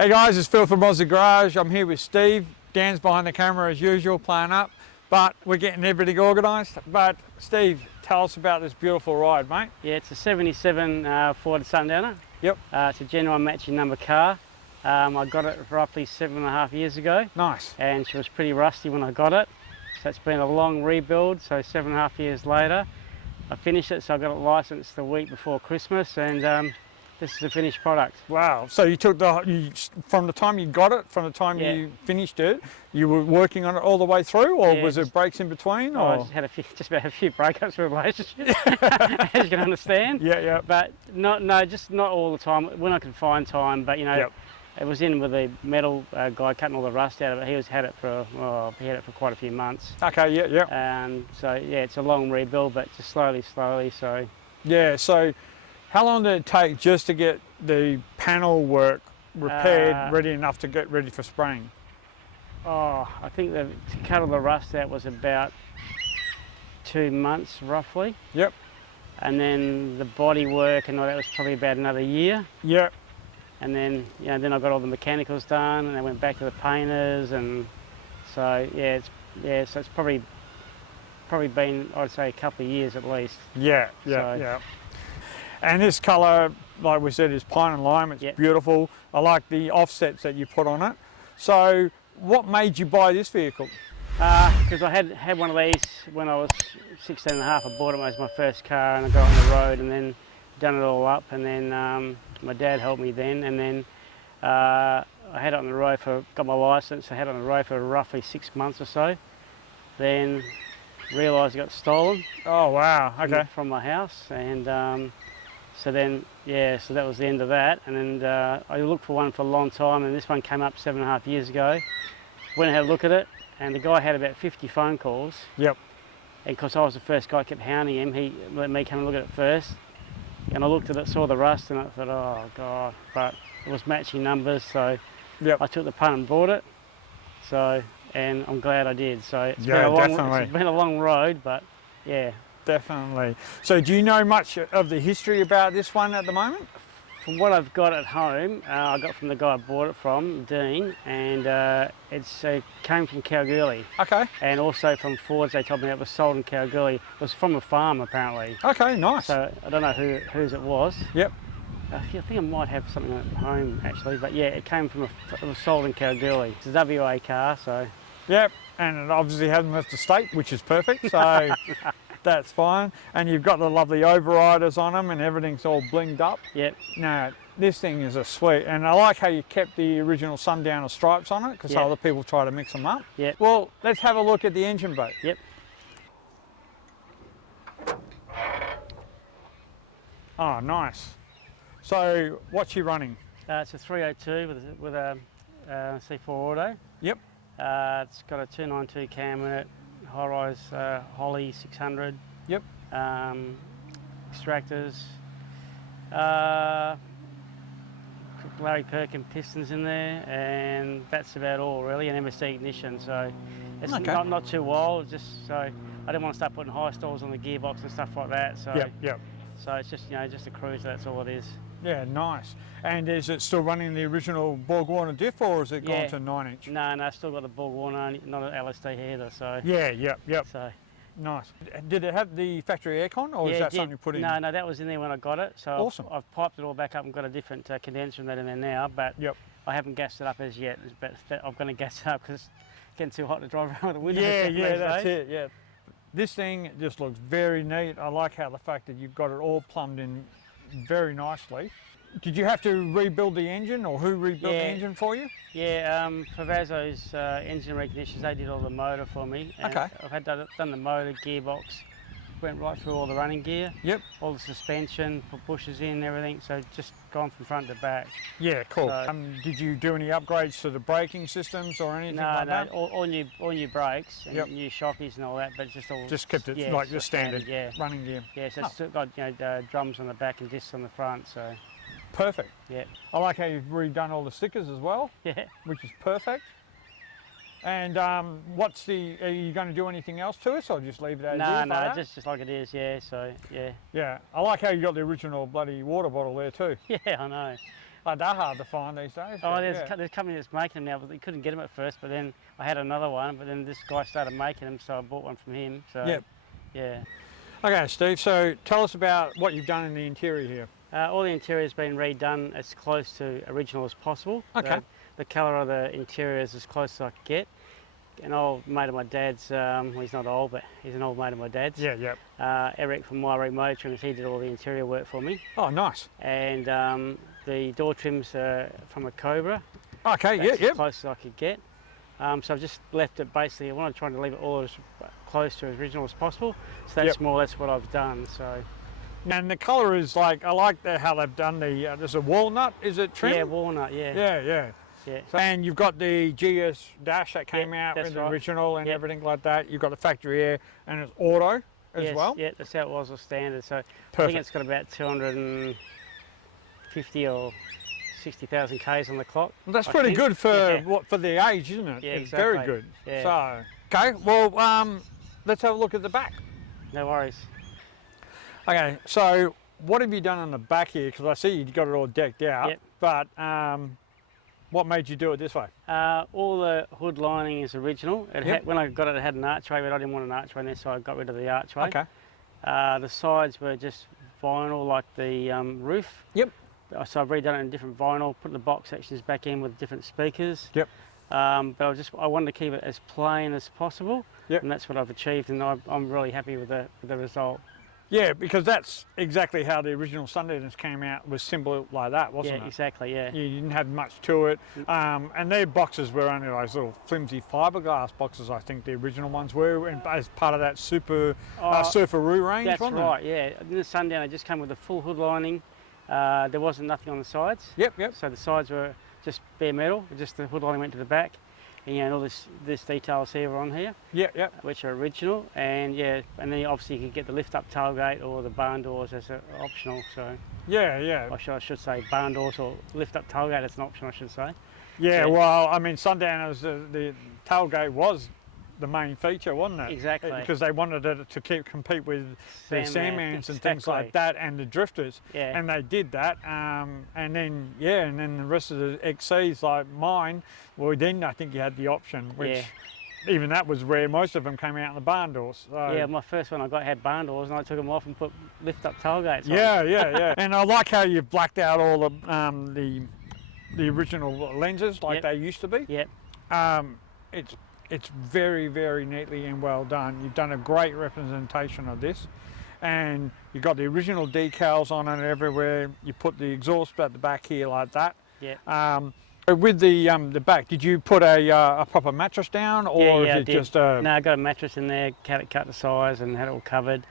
Hey guys, it's Phil from Aussie Garage. I'm here with Steve. Dan's behind the camera as usual, playing up, but we're getting everything organised. But Steve, tell us about this beautiful ride, mate. Yeah, it's a 77 Ford Sundowner. Yep. It's a genuine matching number car. I got it roughly 7.5 years ago. Nice. And she was pretty rusty when I got it. So it's been a long rebuild, so 7.5 years later. I finished it, so I got it licensed the week before Christmas, and this is the finished product. Wow. So you took from the time you got it, from the time you finished it, you were working on it all the way through, or was there breaks in between? I just had just about a few breakups with relationships, as you can understand. Yeah. But just not all the time. When I could find time, but you know, it was in with a metal guy cutting all the rust out of it. He had it for quite a few months. Okay. Yeah. So yeah, it's a long rebuild, but just slowly. So yeah. So how long did it take just to get the panel work repaired, ready enough to get ready for spraying? I think to cut all the rust out was about 2 months roughly. Yep. And then the body work and all that was probably about another year. Yep. And then then I got all the mechanicals done, and I went back to the painters, and so so it's probably been, I'd say, a couple of years at least. Yeah. And this colour, like we said, is pine and lime. It's beautiful. I like the offsets that you put on it. So what made you buy this vehicle? Because I had one of these when I was 16 and a half. I bought it as my first car, and I got on the road and then done it all up, and then my dad helped me then, and then I had it on the road got my licence. I had it on the road for roughly 6 months or so. Then realised it got stolen. Oh wow! Okay. From my house, and so that was the end of that. And then I looked for one for a long time, and this one came up 7.5 years ago. Went and had a look at it, and the guy had about 50 phone calls. Yep. And because I was the first guy, I kept hounding him. He let me come and look at it first. And I looked at it, saw the rust, and I thought, oh God, but it was matching numbers, so I took the punt and bought it. So, and I'm glad I did. So it's been a long road, but yeah. Definitely. So do you know much of the history about this one at the moment? From what I've got at home, I got from the guy I bought it from, Dean, and it came from Kalgoorlie. Okay. And also from Fords, they told me it was sold in Kalgoorlie. It was from a farm, apparently. Okay, nice. So I don't know whose it was. Yep. I think I might have something at home, actually, but yeah, it was sold in Kalgoorlie. It's a WA car, so. Yep, and it obviously hasn't left the state, which is perfect, so that's fine. And you've got the lovely overriders on them, and everything's all blinged up. Yep. Now, this thing is a sweet, and I like how you kept the original Sundowner stripes on it, because other people try to mix them up. Yep. Well, let's have a look at the engine bay. Yep. Oh, nice. So, what's she running? It's a 302 with a C4 auto. Yep. It's got a 292 cam in it, high-rise Holly 600. Yep. Extractors. Larry Perkin pistons in there, and that's about all really. An MSC ignition, so it's not too wild. Just so I didn't want to start putting high stalls on the gearbox and stuff like that. So So it's just just a cruiser. That's all it is. Yeah, nice. And is it still running the original Borg Warner diff, or has it gone to 9-inch? No, still got the Borg Warner, not an LSD either. So yep. So nice. Did it have the factory aircon, or is that something you put in? No, that was in there when I got it. So awesome. I've piped it all back up and got a different condenser in there now. But I haven't gassed it up as yet. But I'm going to gas it up because it's getting too hot to drive around with the windows. Yeah, that's it. Yeah. This thing just looks very neat. I like how the fact that you've got it all plumbed in very nicely. Did you have to rebuild the engine, or who rebuilt the engine for you? Yeah, Favazzo's engine reconditions, they did all the motor for me. And I've done the motor, gearbox, went right through all the running gear. Yep. All the suspension, put bushes in, everything. So just gone from front to back. Yeah, cool. So, did you do any upgrades to the braking systems or anything like that? No, all new brakes and new shockies and all that, but just kept it like the standard running gear. Yeah, so it's still got drums on the back and discs on the front. So. Perfect. Yeah. I like how you've redone all the stickers as well. Yeah. Which is perfect. And are you going to do anything else to us, or just leave it as is? No, just like it is, yeah, so, yeah. Yeah, I like how you got the original bloody water bottle there too. Yeah, I know. Like they're hard to find these days. Oh, but there's yeah. there's a company that's making them now, but they couldn't get them at first. But then I had another one, but then this guy started making them, so I bought one from him. So Yep. yeah. Okay, Steve, so tell us about what you've done in the interior here. All the interior has been redone as close to original as possible. Okay. The colour of the interior is as close as I could get. An old mate of my dad's, well, he's not old, but he's an old mate of my dad's. Yeah, yeah. Eric from Myrie Motoring, he did all the interior work for me. Oh, nice. And the door trims are from a Cobra. Okay, That's yeah. as close as I could get. So I've just left it basically, I wanted to try to leave it all as close to as original as possible. So that's more or less what I've done. So. And the colour is like, I like how they've done the, there's a walnut, is it trim? Yeah, walnut, yeah. Yeah. So, and you've got the GS dash that came out with the original and everything like that. You've got the factory air and it's auto as well. Yeah, that's how it was standard. So Perfect. I think it's got about 250 or 60,000 Ks on the clock. Well, that's pretty good for for the age, isn't it? Yeah, it's exactly. very good. Yeah. So, okay, well, let's have a look at the back. No worries. Okay, so what have you done on the back here? Because I see you got it all decked out. Yep. But what made you do it this way? All the hood lining is original. When I got it, it had an archway, but I didn't want an archway in there, so I got rid of the archway. Okay. The sides were just vinyl, like the roof. Yep. So I've redone it in different vinyl, put the box sections back in with different speakers. Yep. But I wanted to keep it as plain as possible. Yep. And that's what I've achieved, and I'm really happy with the result. Yeah, because that's exactly how the original Sundowners came out, was simple like that, wasn't it? Yeah, exactly, yeah. You didn't have much to it. And their boxes were only those little flimsy fiberglass boxes, I think the original ones were, and as part of that Surfaroo range, That's wasn't right, yeah. In the Sundowner just came with a full hood lining. There wasn't nothing on the sides. Yep. So the sides were just bare metal, just the hood lining went to the back. And all this details here are on here. Yep. Which are original, and then obviously you could get the lift up tailgate or the barn doors as an optional. So yeah. I should say barn doors or lift up tailgate as an option, I should say. Yeah, well, I mean, Sundowners, the tailgate was the main feature, wasn't it? Exactly. Because they wanted it to compete with the Sandmans and things like that, and the drifters. Yeah. And they did that. And then the rest of the XCs like mine, well, then I think you had the option, which even that was rare. Most of them came out in the barn doors. So. Yeah, my first one I got had barn doors, and I took them off and put lift up tailgates on. Yeah. And I like how you've blacked out all the original lenses like they used to be. Yep. It's very, very neatly and well done. You've done a great representation of this, and you've got the original decals on it everywhere. You put the exhaust at the back here like that. Yeah. With the back, did you put a proper mattress down, or is it just a? No, I got a mattress in there, had it cut to size, and had it all covered.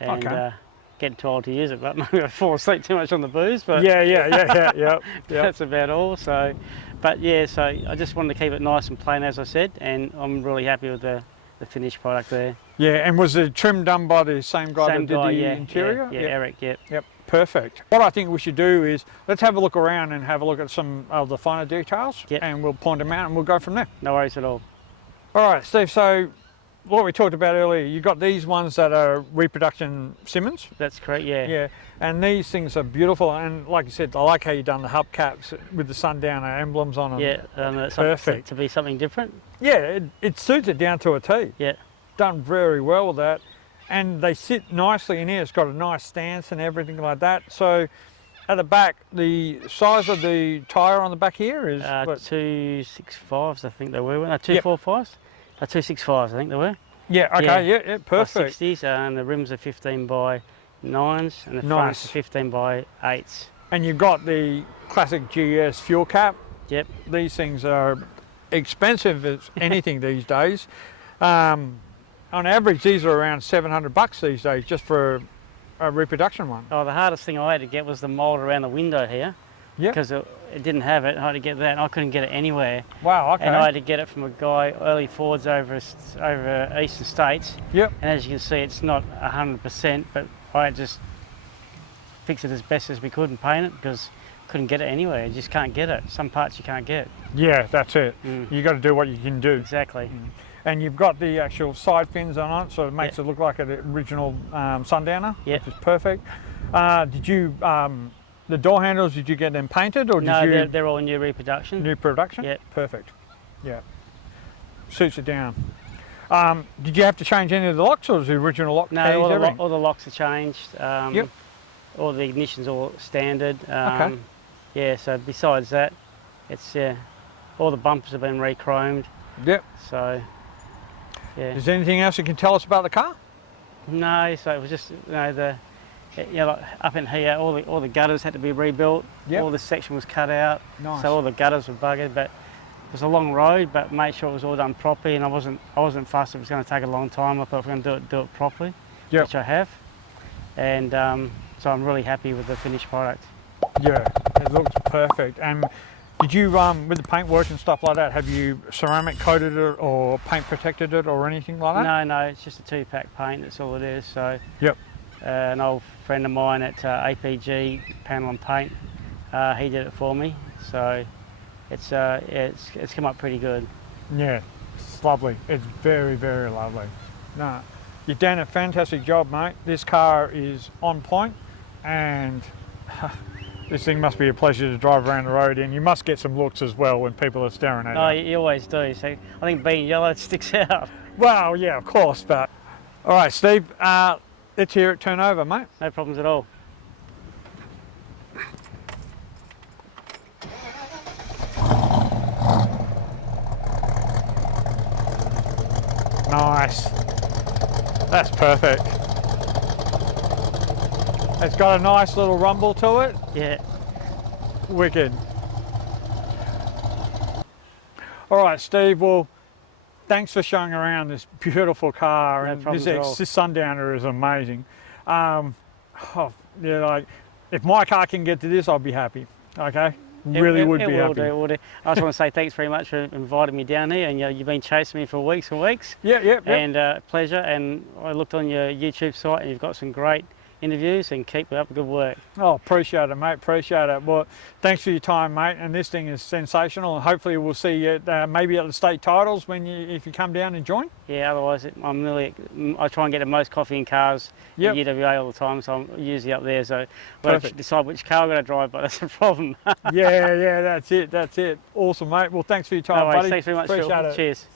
And getting too old to use it, but maybe I fall asleep too much on the booze. But Yeah. That's about all. So, but yeah, so I just wanted to keep it nice and plain, as I said, and I'm really happy with the finished product there. Yeah, and was the trim done by the same guy that did the interior? Yeah, Eric. Yep. Perfect. What I think we should do is let's have a look around and have a look at some of the finer details, and we'll point them out and we'll go from there. No worries at all. All right, Steve. So what we talked about earlier, you got these ones that are reproduction Simmons. That's correct, yeah. Yeah, and these things are beautiful, and like you said, I like how you've done the hubcaps with the Sundowner emblems on them. Yeah, perfect. To be something different. Yeah, it suits it down to a T. Yeah. Done very well with that, and they sit nicely in here. It's got a nice stance and everything like that. So at the back, the size of the tyre on the back here is 265s, I think they were. No, 245s. 265s, I think they were. Yeah, okay, yeah, perfect. 60s, and the rims are 15 by 9s, and the fronts are 15 by 8s. And you've got the classic GS fuel cap. Yep. These things are expensive as anything these days. On average, these are around $700 these days, just for a reproduction one. Oh, the hardest thing I had to get was the mould around the window here. Yeah. Because it didn't have it. I had to get that, and I couldn't get it anywhere. Wow, okay. And I had to get it from a guy, early Fords over eastern states. Yep. And as you can see, it's not 100%, but I just fixed it as best as we could and paint it, because couldn't get it anywhere. You just can't get it. Some parts you can't get. Yeah, that's it. You got to do what you can do. Exactly. And you've got the actual side fins on it, so it makes it look like an original Sundowner, which is perfect. Did you The door handles, did you get them painted or did No, you they're all new reproduction. new production? Yep. Perfect. Yeah. Suits it down. Did you have to change any of the locks, or is the original lock No, keys, all everything? all the locks are changed. Yep. All the ignition's all standard. Okay. Yeah, so besides that, it's all the bumpers have been re-chromed. Yep. So, yeah. Is there anything else you can tell us about the car? No, so it was just like up in here, all the gutters had to be rebuilt. Yep. All this section was cut out. Nice. So all the gutters were buggered, but it was a long road. But made sure it was all done properly, and I wasn't fussed. It was going to take a long time. I thought if we're going to do it properly, Yep. which I have, and so I'm really happy with the finished product. Yeah, it looks perfect. And did you, with the paintwork and stuff like that, have you ceramic coated it or paint protected it or anything like that? No, it's just a 2-pack paint. That's all it is. So. Yep. An old friend of mine at APG Panel and Paint, he did it for me, so it's come up pretty good. Yeah, it's lovely. It's very, very lovely. No, you've done a fantastic job, mate. This car is on point, and this thing must be a pleasure to drive around the road in. You must get some looks as well when people are staring at No, you. you always do. So I think being yellow sticks out. Well, yeah, of course, but... All right, Steve, let's hear it turn over, mate. No problems at all. Nice. That's perfect. It's got a nice little rumble to it. Yeah. Wicked. All right, Steve, well, thanks for showing around this beautiful car. No And problems this at all. XC Sundowner is amazing. If my car can get to this, I'll be happy, okay? Really would be happy. It will do. I just want to say thanks very much for inviting me down here, and you've been chasing me for weeks and weeks. Yeah. And pleasure, and I looked on your YouTube site and you've got some great interviews, and keep up the good work. Oh, appreciate it, mate. Appreciate it. Well, thanks for your time, mate. And this thing is sensational. And hopefully, we'll see you maybe at the state titles if you come down and join. Yeah, otherwise I try and get the most coffee in cars Yep. at UWA all the time, so I'm usually up there. So I've got to Perfect. decide which car I'm going to drive, but that's the problem. Yeah. That's it. Awesome, mate. Well, thanks for your time, No worries. buddy. Thanks very much, Phil. Appreciate it. Cheers.